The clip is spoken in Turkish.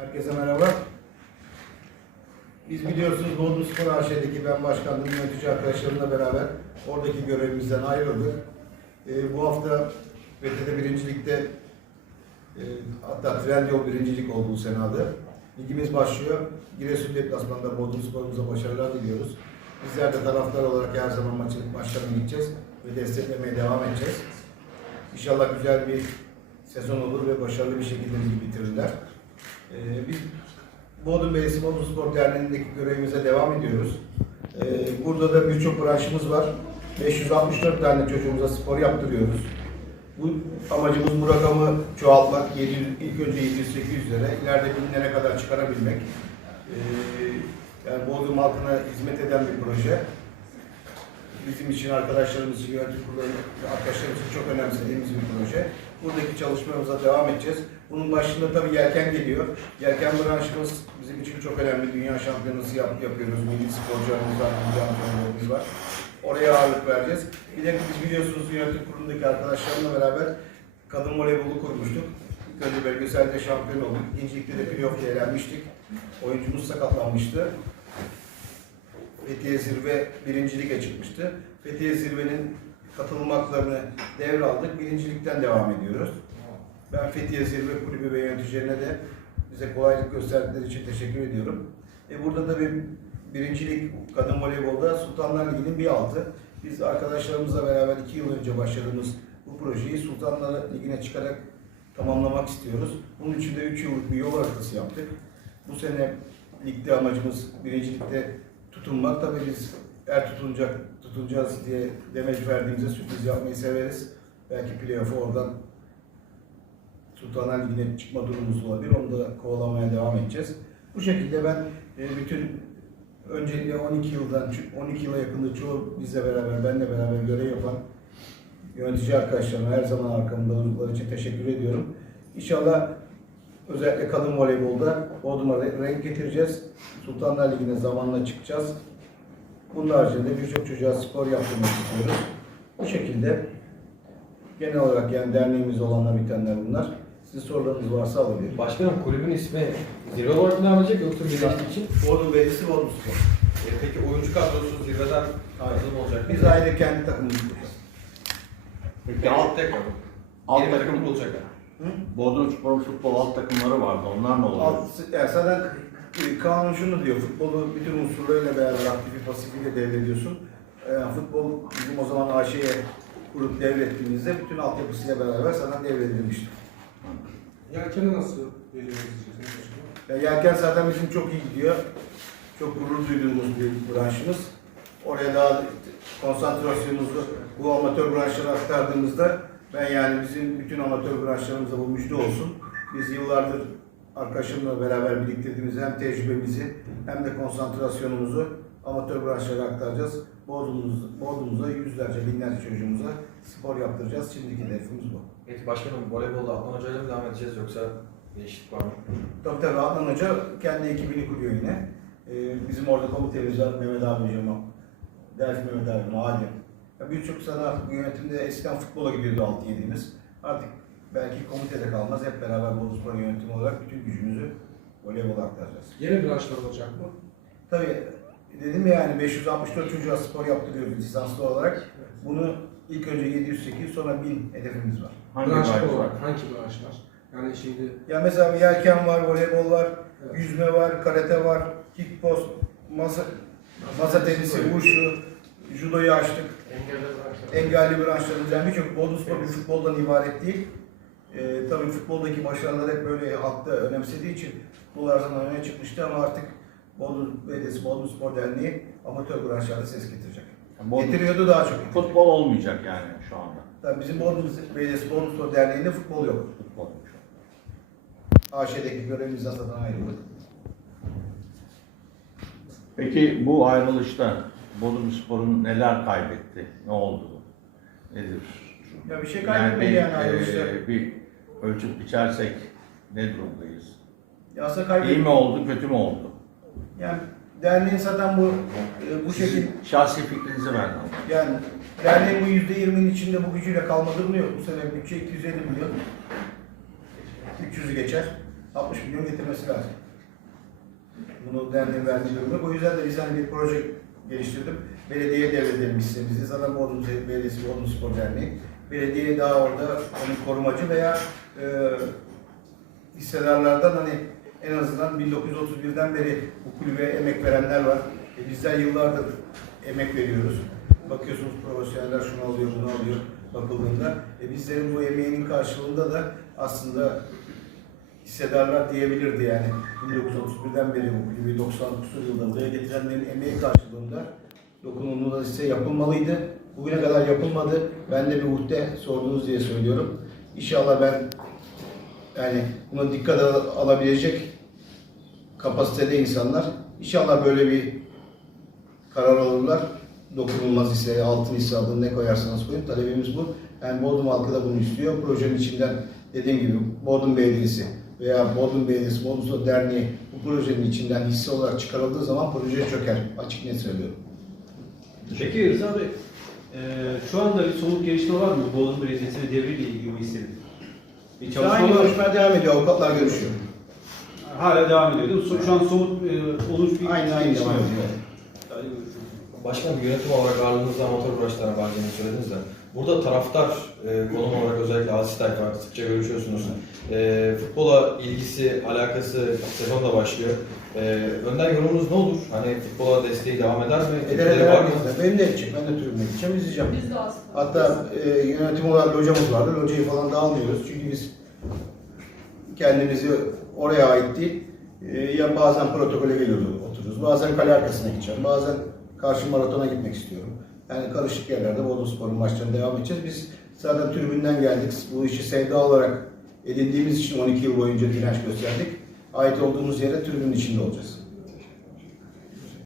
Herkese merhaba. Biz biliyorsunuz Bodrum Spor AŞ'deki ben başkanlığım yönetici arkadaşlarımla beraber oradaki görevimizden ayrıldık. Ee, bu hafta VTT birincilikte e, hatta Trendyol birincilik oldu bu sene. Ligimiz başlıyor. Giresun deplasmanında Bodrum Spor'umuza başarılar diliyoruz. Bizler de taraftar olarak her zaman maçın maçlarına gideceğiz ve desteklemeye devam edeceğiz. İnşallah güzel bir sezon olur ve başarılı bir şekilde bitirirler. Ee, biz Bodrum Belediyesi Bodrum Spor Derneği'ndeki görevimize devam ediyoruz. Ee, burada da birçok branşımız var. 564 tane çocuğumuza spor yaptırıyoruz. Bu amacımız bu rakamı çoğaltmak, 700, ilk önce 700-800 lira, ileride binlere kadar çıkarabilmek. Ee, yani Bodrum halkına hizmet eden bir proje. Bizim için, arkadaşlarımız için, yönetim kurulu arkadaşlarımız için çok önemsediğimiz bir proje. Buradaki çalışmalarımıza devam edeceğiz. Bunun başında tabii yelken geliyor. Yelken branşımız bizim için çok önemli. Dünya şampiyonası yap, yapıyoruz. Milli sporcularımız var, milli antrenörlerimiz var. Oraya ağırlık vereceğiz. Bir de biz biliyorsunuz yönetim kurulundaki arkadaşlarımla beraber kadın voleybolu kurmuştuk. İlk önce bölgeselde şampiyon olduk. İkincilikte de playoff'ta elenmiştik. Oyuncumuz sakatlanmıştı. Fethiye Zirve birincilik çıkmıştı. Fethiye Zirve'nin katılım haklarını devraldık. Birincilikten devam ediyoruz. Ben Fethiye Zirve Kulübü ve yöneticilerine de bize kolaylık gösterdikleri için teşekkür ediyorum. E burada da bir birincilik kadın voleybolda Sultanlar Ligi'nin bir altı. Biz arkadaşlarımızla beraber iki yıl önce başladığımız bu projeyi Sultanlar Ligi'ne çıkarak tamamlamak istiyoruz. Bunun için de 3 yıllık bir yol haritası yaptık. Bu sene ligde amacımız birincilikte tutunmak. Tabii biz eğer tutunacak, tutunacağız diye demeç verdiğimizde sürpriz yapmayı severiz. Belki playoff'u oradan Sultanlar Ligi'ne çıkma durumumuz olabilir. Onu da kovalamaya devam edeceğiz. Bu şekilde ben e, bütün öncelikle 12 yıldan 12 yıla yakında çoğu bizle beraber, benle beraber görev yapan yönetici arkadaşlarıma her zaman arkamda oldukları için teşekkür ediyorum. İnşallah özellikle kadın voleybolda Bodrum'a re- renk getireceğiz. Sultanlar Ligi'ne zamanla çıkacağız. Bunun haricinde birçok çocuğa spor yaptırmak istiyoruz. Bu şekilde genel olarak yani derneğimizde olanlar bitenler bunlar. Sizin sorularınız varsa alabilirim. Başkanım kulübün ismi zirve olarak mı devam edecek yoksa birleştiği için? Bodrum Belediyesi Bodrum Spor. E, peki oyuncu kadrosu zirveden katılım olacak mı? Biz ayrı kendi takımımızı kuracağız. Peki alt alt, tek alt takım takım, olacak. Hı? Bodrum Spor'un futbol alt takımları vardı. Onlar ne oluyor? Alt- Yani zaten e, kanun şunu diyor, futbolu bütün unsurlarıyla beraber aktifi pasifiyle devrediyorsun. E, futbol bizim o zaman AŞ'ye kurup devrettiğimizde bütün altyapısıyla beraber sana devredilmiştir. Yelkeni nasıl veriyoruz? Ya Yelken zaten bizim çok iyi gidiyor. Çok gurur duyduğumuz bir branşımız. Oraya daha konsantrasyonumuzu bu amatör branşlara aktardığımızda ben yani bizim bütün amatör branşlarımıza bu müjde olsun. Biz yıllardır arkadaşımla beraber biriktirdiğimiz hem tecrübemizi hem de konsantrasyonumuzu amatör branşlara aktaracağız. Bodrum'umuz, Bodrum'umuza yüzlerce, binlerce çocuğumuza spor yaptıracağız. Şimdiki hedefimiz bu. Peki başkanım voleybolda Adnan Hoca'yla mı devam edeceğiz yoksa değişiklik var mı? Tabii tabii Adnan Hoca kendi ekibini kuruyor yine. Ee, bizim orada komitemiz var. Mehmet abi hocam, Delfi Mehmet abi, Adem. Birçok sana artık bu yönetimde eskiden futbola gidiyordu 6-7'miz. Artık belki komitede kalmaz. Hep beraber Boluspor yönetimi olarak bütün gücümüzü voleybola aktaracağız. Yeni branşlar olacak mı? Tabii dedim ya yani 564 çocuğa spor yaptırıyoruz lisanslı olarak. Bunu ilk önce 708 sonra 1000 hedefimiz var. Hangi branşlar branş var? olarak hangi branşlar? Yani şimdi Ya mesela bir yelken var, voleybol var, Evet. yüzme var, karate var, kickbox, masa, masa tenisi, wushu, judoyu açtık. Engelli branşlarımız yani birçok Spor bir futboldan ibaret değil. Ee, tabii futboldaki başarılar hep böyle halkta önemsediği için bu her zaman öne çıkmıştı ama artık Bodrum Belediyesi, Bodrum Spor Derneği amatör branşlarda ses getirecek. Bodrum- Getiriyordu daha çok. getirecek. Futbol olmayacak yani şu anda. Tabii bizim Bodrum Belediyesi, Bodrum Spor Derneği'nde futbol yok. Futbol yok şu an. AŞ'deki görevimizden zaten ayrıldık. Peki bu ayrılışta Bodrum Spor'un neler kaybetti? Ne oldu? Nedir? Ya bir şey kaybetmedi yani, ayrılışta. e, bir ölçüp biçersek ne durumdayız? Ya aslında İyi kaybetmedi. mi oldu, kötü mü oldu? Yani derneğin zaten bu e, bu şekil Sizin şahsi fikrinizi ben alayım. yani derneğin bu yüzde yirminin içinde bu gücüyle kalma durumu yok. Bu sene bütçe 250 milyon. 300'ü geçer. 60 milyon getirmesi lazım. Bunu derneğin verdiği durumda. O yüzden de biz hani bir proje geliştirdim. Belediye devredelim hissemizi. Zaten Bodrum Belediyesi, Bodrum Spor Derneği. Belediye daha orada onun korumacı veya e, hissedarlardan hani en azından 1931'den beri bu kulübe emek verenler var. E bizler yıllardır emek veriyoruz. Bakıyorsunuz profesyoneller şunu alıyor, bunu alıyor bakıldığında. E bizlerin bu emeğinin karşılığında da aslında hissedarlar diyebilirdi yani. 1931'den beri bu kulübü 90 küsur yılda buraya getirenlerin emeği karşılığında dokunulmaz hisse yapılmalıydı. Bugüne kadar yapılmadı. Ben de bir uhde sordunuz diye söylüyorum. İnşallah ben yani buna dikkat al- alabilecek kapasitede insanlar inşallah böyle bir karar alırlar. Dokunulmaz hisse, altın hisse adını ne koyarsanız koyun. Talebimiz bu. Yani Bodrum halkı da bunu istiyor. Projenin içinden dediğim gibi Bodrum Belediyesi veya Bodrum Belediyesi, Bodrum Derneği bu projenin içinden hisse olarak çıkarıldığı zaman proje çöker. Açık net söylüyorum. Peki Rıza Bey, eee, şu anda bir somut gelişme var mı Bodrum Belediyesi ve devriyle ilgili bu hissenin? Bir çalışma aynı var. görüşmeler devam ediyor. Avukatlar görüşüyor. Hala devam ediyor değil mi? So- Şu an somut eee oluş bir Aynı aynı devam ediyor. Başkan bir yönetim olarak ağırlığınızda motor branşlarına bağlayacağını söylediniz de. Burada taraftar e, konum olarak özellikle Aziz Tayfa sıkça görüşüyorsunuz. E, futbola ilgisi, alakası sezon da başlıyor. E, önden yorumunuz ne olur? Hani futbola desteği devam eder mi? Eder eder var mı? Benim de edecek. Ben de tribüne gideceğim, izleyeceğim. Biz de aslında. Hatta e, yönetim olarak locamız vardı. Locayı falan da almıyoruz. Çünkü biz kendimizi oraya ait değil. e, ya bazen protokole geliyoruz, oturuyoruz. Bazen kale arkasına gideceğim. Bazen karşı maratona gitmek istiyorum. Yani karışık yerlerde Bodrum maçlarına devam edeceğiz. Biz zaten tribünden geldik. Bu işi sevda olarak edindiğimiz için 12 yıl boyunca direnç gösterdik. Ait olduğumuz yere tribünün içinde olacağız.